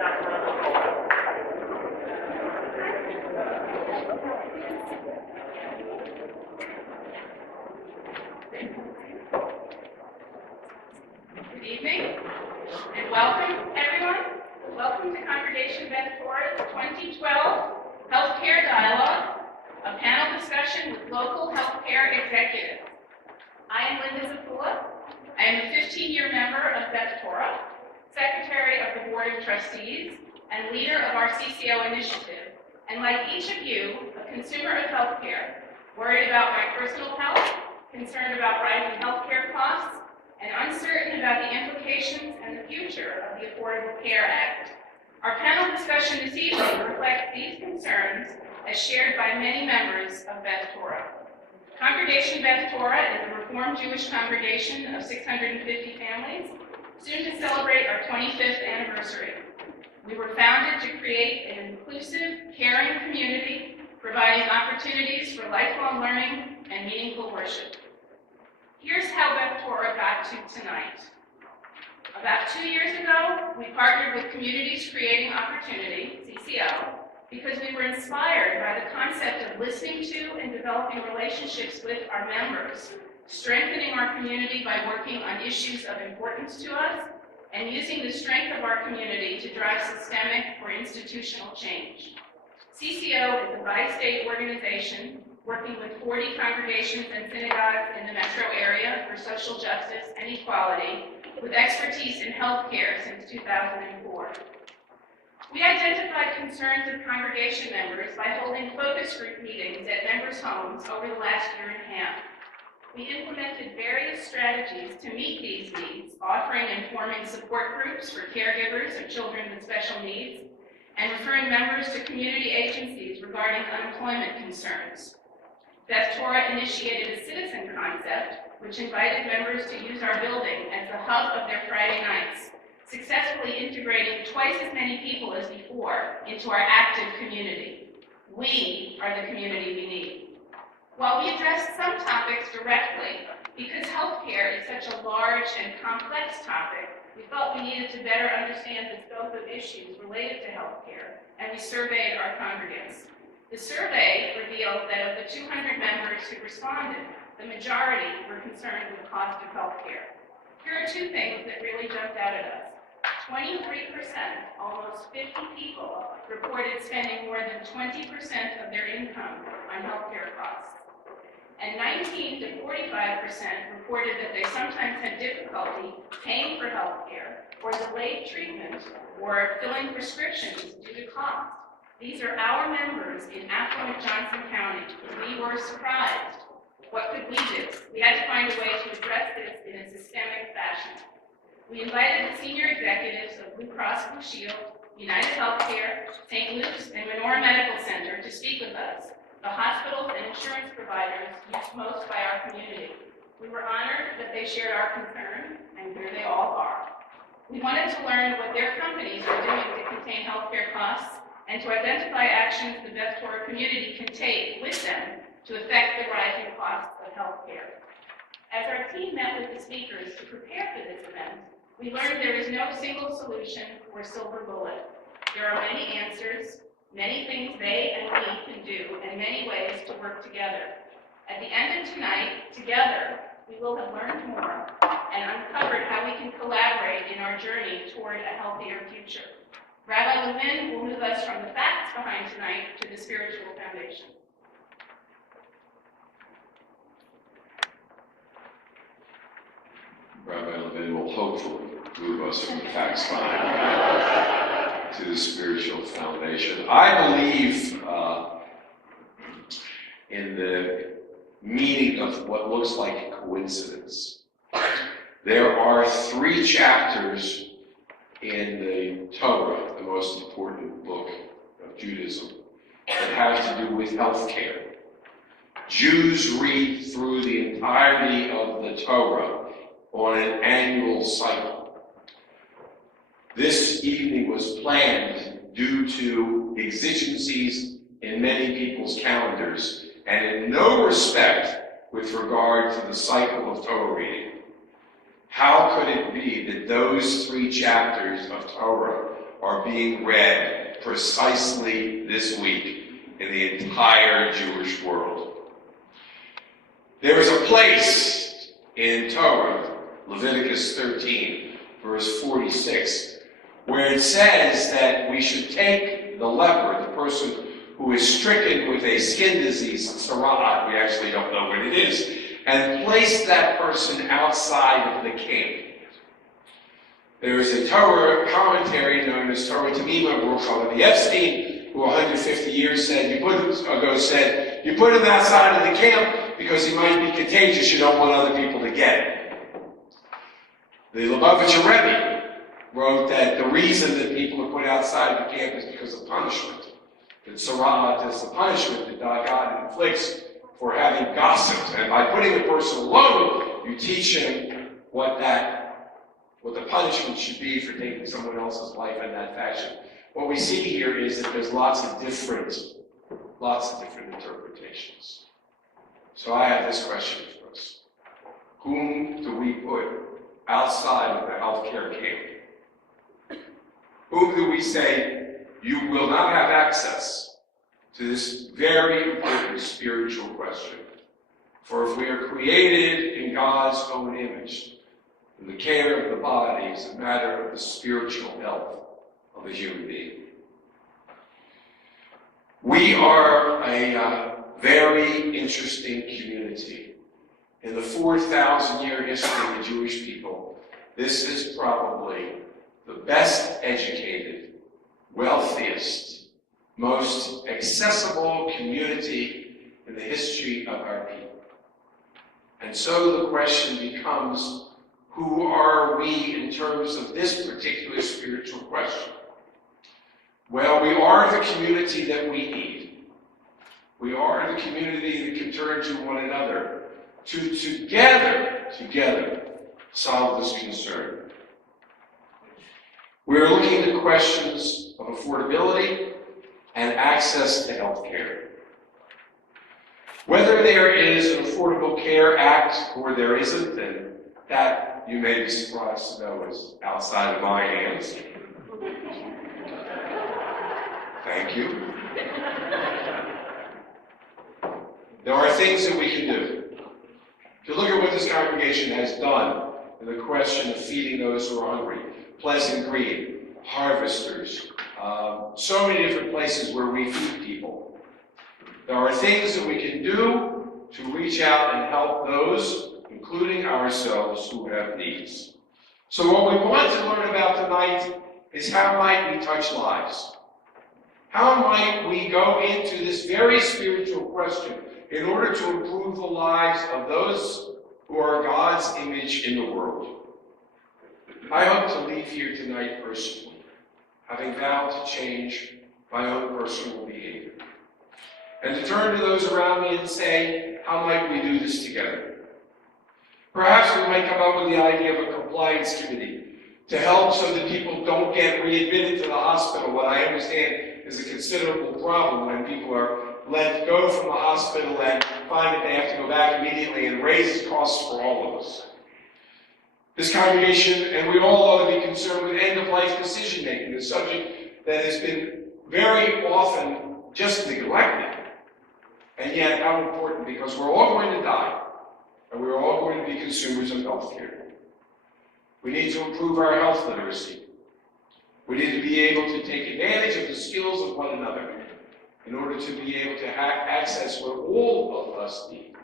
Good evening, and welcome, everyone. Welcome to Congregation Beth Torah's 2012 Healthcare Dialogue, a panel discussion with local healthcare executives. I am Linda Zapula. I am a 15-year member of Beth Torah, Secretary of the Board of Trustees, and leader of our CCO initiative, and like each of you, a consumer of healthcare, worried about my personal health, concerned about rising healthcare costs, and uncertain about the implications and the future of the Affordable Care Act. Our panel discussion this evening reflects these concerns as shared by many members of Beth Torah. Congregation Beth Torah is a Reformed Jewish congregation of 650 families, soon to celebrate our 25th anniversary. We were founded to create an inclusive, caring community, providing opportunities for lifelong learning and meaningful worship. Here's how Beth Torah got to tonight. About 2 years ago, we partnered with Communities Creating Opportunity, CCO, because we were inspired by the concept of listening to and developing relationships with our members, strengthening our community by working on issues of importance to us, and using the strength of our community to drive systemic or institutional change. CCO is a bi-state organization working with 40 congregations and synagogues in the metro area for social justice and equality, with expertise in healthcare since 2004. We identified concerns of congregation members by holding focus group meetings at members' homes over the last year and a half. We implemented various strategies to meet these needs, offering and forming support groups for caregivers of children with special needs, and referring members to community agencies regarding unemployment concerns. Beth Torah initiated a citizen concept, which invited members to use our building as the hub of their Friday nights, successfully integrating twice as many people as before into our active community. We are the community we need. While we addressed some topics directly, because healthcare is such a large and complex topic, we felt we needed to better understand the scope of issues related to healthcare, and we surveyed our congregants. The survey revealed that of the 200 members who responded, the majority were concerned with the cost of healthcare. Here are two things that really jumped out at us. 23%, almost 50 people, reported spending more than 20% of their income on healthcare costs. And 19 to 45% reported that they sometimes had difficulty paying for healthcare or delayed treatment or filling prescriptions due to cost. These are our members in affluent Johnson County. We were surprised. What could we do? We had to find a way to address this in a systemic fashion. We invited the senior executives of Blue Cross Blue Shield, United Healthcare, St. Luke's, and Menorah Medical Center to speak with us, the hospitals and insurance providers used most by our community. We were honored that they shared our concern, and here they all are. We wanted to learn what their companies are doing to contain healthcare costs and to identify actions the Beth Torah community can take with them to affect the rising costs of healthcare. As our team met with the speakers to prepare for this event, we learned there is no single solution or silver bullet. There are many answers, many things they and we can do, and many ways to work together. At the end of tonight, together, we will have learned more and uncovered how we can collaborate in our journey toward a healthier future. Rabbi Levin will move us from the facts behind tonight to the spiritual foundation. Rabbi Levin will hopefully move us from the facts behind to the spiritual foundation. I believe in the meaning of what looks like a coincidence. There are 3 chapters in the Torah, the most important book of Judaism, that have to do with healthcare. Jews read through the entirety of the Torah on an annual cycle. This evening was planned due to exigencies in many people's calendars, and in no respect with regard to the cycle of Torah reading. How could it be that those 3 chapters of Torah are being read precisely this week in the entire Jewish world. There is a place in Torah, Leviticus 13, verse 46, where it says that we should take the leper, the person who is stricken with a skin disease, tzara'at, we actually don't know what it is, and place that person outside of the camp. There is a Torah commentary known as Torah Tamima, Baruch Halevi Epstein, who 150 years ago said, you put him outside of the camp because he might be contagious, you don't want other people to get it. The Lubavitcher Rebbe wrote that the reason that people are put outside the camp is because of punishment. That tzara'at is the punishment that God inflicts for having gossiped. And by putting a person alone, you teach him what the punishment should be for taking someone else's life in that fashion. What we see here is that there's lots of different interpretations. So I have this question for us. Whom do we put outside of the healthcare camp? Whom do we say, you will not have access to this very important spiritual question? For if we are created in God's own image, then the care of the body is a matter of the spiritual health of a human being. We are a very interesting community. In the 4,000-year history of the Jewish people, this is probably the best educated, wealthiest, most accessible community in the history of our people. And so the question becomes, who are we in terms of this particular spiritual question? Well, we are the community that we need. We are the community that can turn to one another to together solve this concern. We're looking at questions of affordability and access to health care. Whether there is an Affordable Care Act or there isn't, and that you may be surprised to know is outside of my hands. Thank you. There are things that we can do. If you look at what this congregation has done in the question of feeding those who are hungry, Pleasant Green, Harvesters, so many different places where we feed people. There are things that we can do to reach out and help those, including ourselves, who have needs. So what we want to learn about tonight is how might we touch lives? How might we go into this very spiritual question in order to improve the lives of those who are God's image in the world? I hope to leave here tonight personally, having vowed to change my own personal behavior, and to turn to those around me and say, how might we do this together? Perhaps we might come up with the idea of a compliance committee to help so that people don't get readmitted to the hospital, what I understand is a considerable problem when people are let go from the hospital and find that they have to go back immediately and raises costs for all of us. This congregation, and we all ought to be concerned with end-of-life decision-making, a subject that has been very often just neglected, and yet how important, because we're all going to die, and we're all going to be consumers of health care. We need to improve our health literacy. We need to be able to take advantage of the skills of one another in order to be able to access what all of us need.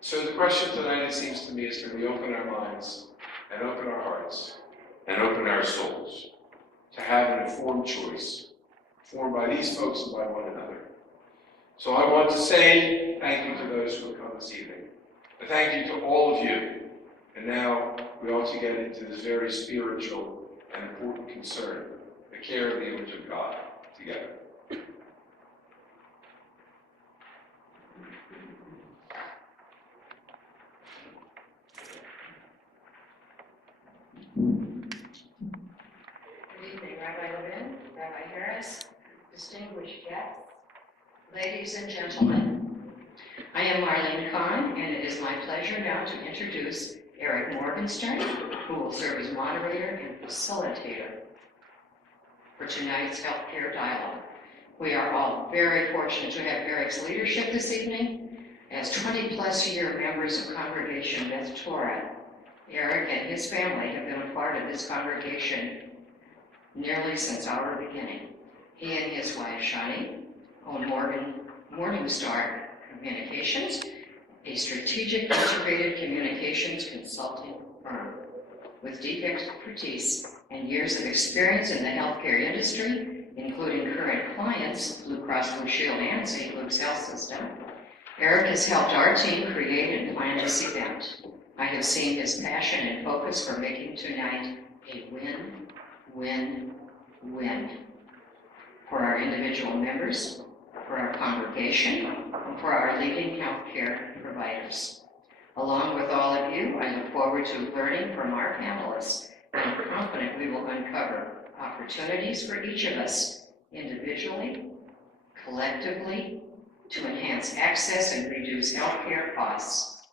So the question tonight, it seems to me, is can we open our minds and open our hearts and open our souls to have an informed choice formed by these folks and by one another. So I want to say thank you to those who have come this evening. A thank you to all of you. And now we ought to get into this very spiritual and important concern, the care of the image of God, together. Good evening, Rabbi Levin, Rabbi Harris, distinguished guests, ladies and gentlemen. I am Marlene Kahn, and it is my pleasure now to introduce Eric Morgenstern, who will serve as moderator and facilitator. for tonight's healthcare dialogue. We are all very fortunate to have Eric's leadership this evening. As 20-plus year members of Congregation Beth Torah, Eric and his family have been a part of this congregation nearly since our beginning. He and his wife, Shani, own Morningstar Communications, a strategic integrated communications consulting firm with deep expertise and years of experience in the healthcare industry, including current clients, Blue Cross Blue Shield and St. Luke's Health System. Eric has helped our team create and plan this event. I have seen his passion and focus for making tonight a win-win-win for our individual members, for our congregation, and for our leading healthcare providers. Along with all of you, I look forward to learning from our panelists, and I'm confident we will uncover opportunities for each of us, individually, collectively, to enhance access and reduce healthcare costs.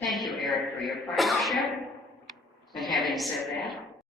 Thank you, Eric, for your partnership. And having said that,